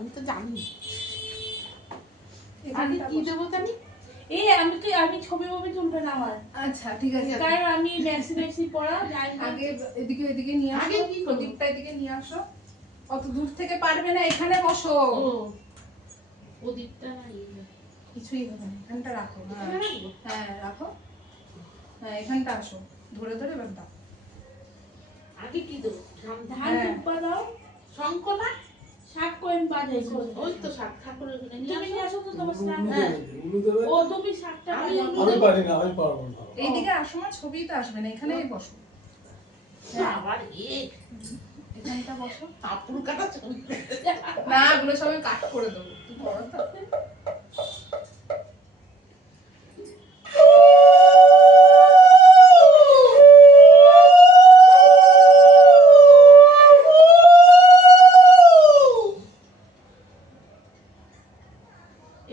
আমি তো জানি আগে কি দেবো জানি। এই আমি ছবি তুলবে না আমার। আচ্ছা ঠিক আছে, কারণ আমি ম্যাক্সি পড়া আগে এদিকে নিয়ে আসো, প্রদীপটা এদিকে নিয়ে আসো। অত দূর থেকে পারবে না, এখানে বসো। প্রদীপটা কিছুই হবে না, এখানটা রাখো। হ্যাঁ রাখো, হ্যাঁ এখানটা আসো, ধরে ধরে এবার দাও। আগে কি দেবো? ধান দুব্বা দাও, শঙ্কলা শাক কয়েন বাজাই। ওই তো শাক ঠাকুরের ওখানে তুমি নিয়ে আসো তো তোমার শাক। ও তুমি শাকটা আমি পারি না, আমি পারবো না। এইদিকে আসো, আমার ছবি তো আসবে না, এখানেই বসো। আবার এখানটা বসো। কাপড় কাটা ছবি না, ওগুলো সবাই কাট করে দেবো, তুই বড় তো।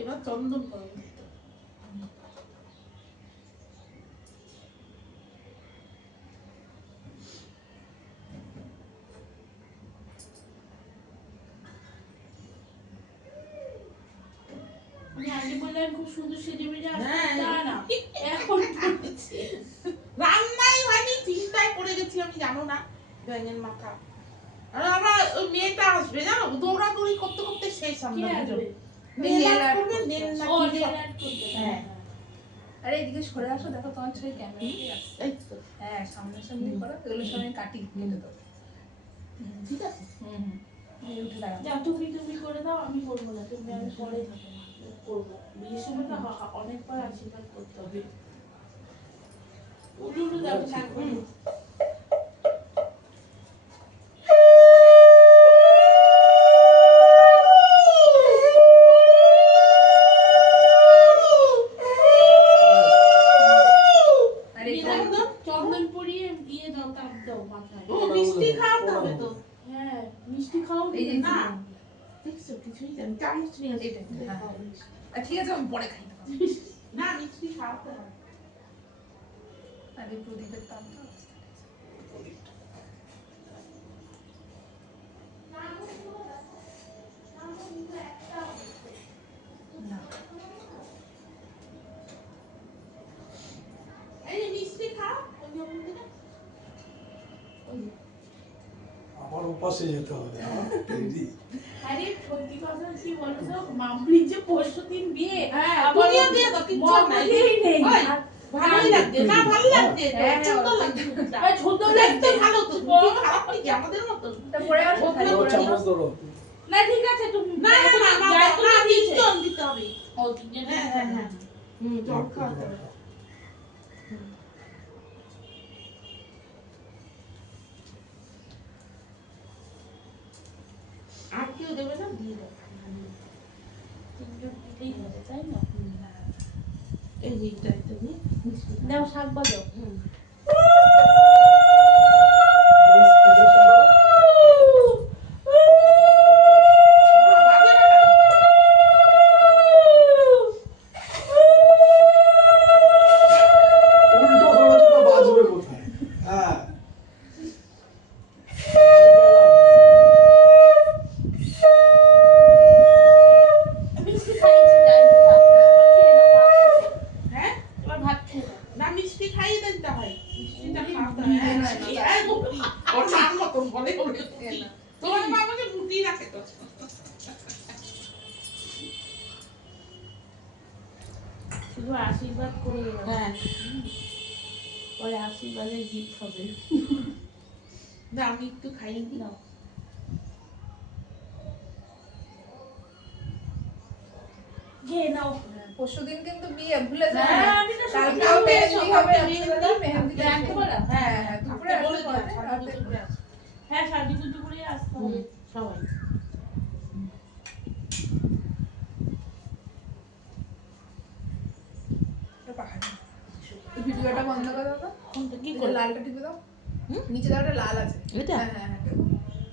এবার চন্দন করো। আগে বললে আমি খুব সুন্দর সেজে মেজে হ্যাঁ। আসতাম, না এখন পড়েছি। রান্নাই হয়নি, চিন্তায় পড়ে গেছি আমি, জানো না ব্যাঙের মাথা। আর আমার ওই মেয়েটা আসবে জানো, দৌড়াদৌড়ি করতে করতে শেষ কি আমরা আসবে? নেল আর্ট করবে, নেল না ও কি সব। নেল আর্ট করবে। হ্যাঁ। আরে এদিকে সরে আসো, দেখো তোমার ছবি ক্যামেরাতেই আসছে। এই তো হ্যাঁ সামনাসামনি করো, এগুলো সবাই কাটি কেটে দেবো। ঠিক আছে। এই উঠে দাঁড়াও। যা তুমি করে দাও, আমি করবো না, তুমি আমি পরে করবো। বিয়ের সময় তো অনেকবার আশীর্বাদ করতে হবে। উঠু যাবে থাকবে। আরে চন্দন পরিয়ে দিয়ে দাও, তাপ দাও মাথায়। ও মিষ্টি খাওয়াতে হবে তো। হ্যাঁ মিষ্টি খাও এই যে না দেখছো কিছুই জানি, চামচ নিয়ে আসি। ঠিক আছে, আমি পরে খাই। না মিষ্টি খাওয়াতে হবে। আরে প্রদীপের তাপ দাও। না এই যে মিষ্টি খাও, ওই যে ওখান থেকে। আমার উপাসে যেতে হবে, আমার তৈরি। আরে সত্যি কথা কি বলো তো, মামলির যে 25 বিয়ে, হ্যাঁ, আবার তুমিও দিয়ে দাও, কিচ্ছু নাই। মমতাই নেই। ওই, ভালোই লাগছে না, ভালো লাগছে তো, হ্যাঁ, সুন্দর লাগছে মুখটা। আর সুন্দর দেখতে লাগছে। ভালো তো, তুমি খারাপ নাকি আমাদের মতো? এটা পরে আসো, খালি ধরো, পরে আসো। চামচ ধরো। না ঠিক আছে তুমি না না না না, যাই তুমি না, দিয়েছে। তিনজন দিতে হবে। ও তিনজন। হ্যাঁ হ্যাঁ হ্যাঁ। জল খাওয়াতে হবে। আর কেউ দেবে না, দিয়ে দাও। তিনজন দিতেই হবে তাই না? এই যে এটা নিয়ে মিষ্টি খাও। নাও শাক বাজাও। উল্টো খরচটা বাজবে কোথায়? হ্যাঁ। মিষ্টি খাইছি যাই হোক, খেয়ে নাও, ভাত খেয়ে নাও। হ্যাঁ? এবার ভাত খেয়ে নাও। না মিষ্টি খাইয়ে দিতে হয়। মিষ্টিটা খাওয়াতে নিয়ে হয়। নেয় না। এই বলি, ওর নাম মতন বলে বলে। এ না। তোমার মা আমাকে মুটিয়ে রাখে তো। শুধু আশীর্বাদ করে গেলাম। হ্যাঁ। পরে আশীর্বাদের গিফট হবে। না আমি একটু খাইয়ে দিই। নাও। খেয়ে নাও। পরশুদিন কিন্তু বিয়ে, ভুলে যাও হ্যাঁ, না। আমি তো কালকেও সকালে মেহেন্দি হবে, মেহেন্দি রাত্রিবেলা মেহেন্দি হবে। রাত্রিবেলা? হ্যাঁ হ্যাঁ, দুপুরে আপনি বলে আসলে দিন, পরে, সারা রাতে দুপুর করে আসবে। হ্যাঁ সাজুগুজু করে আসতে হবে সবাই। এটা পাখাটা। এই ভিডিওটা বন্ধ করে দাও তো। কোনটা কি এই যে করে? লালটা টিপে দাও। হুম? নিচে দাও, একটা লাল আছে। এটা? হ্যাঁ হ্যাঁ হ্যাঁ।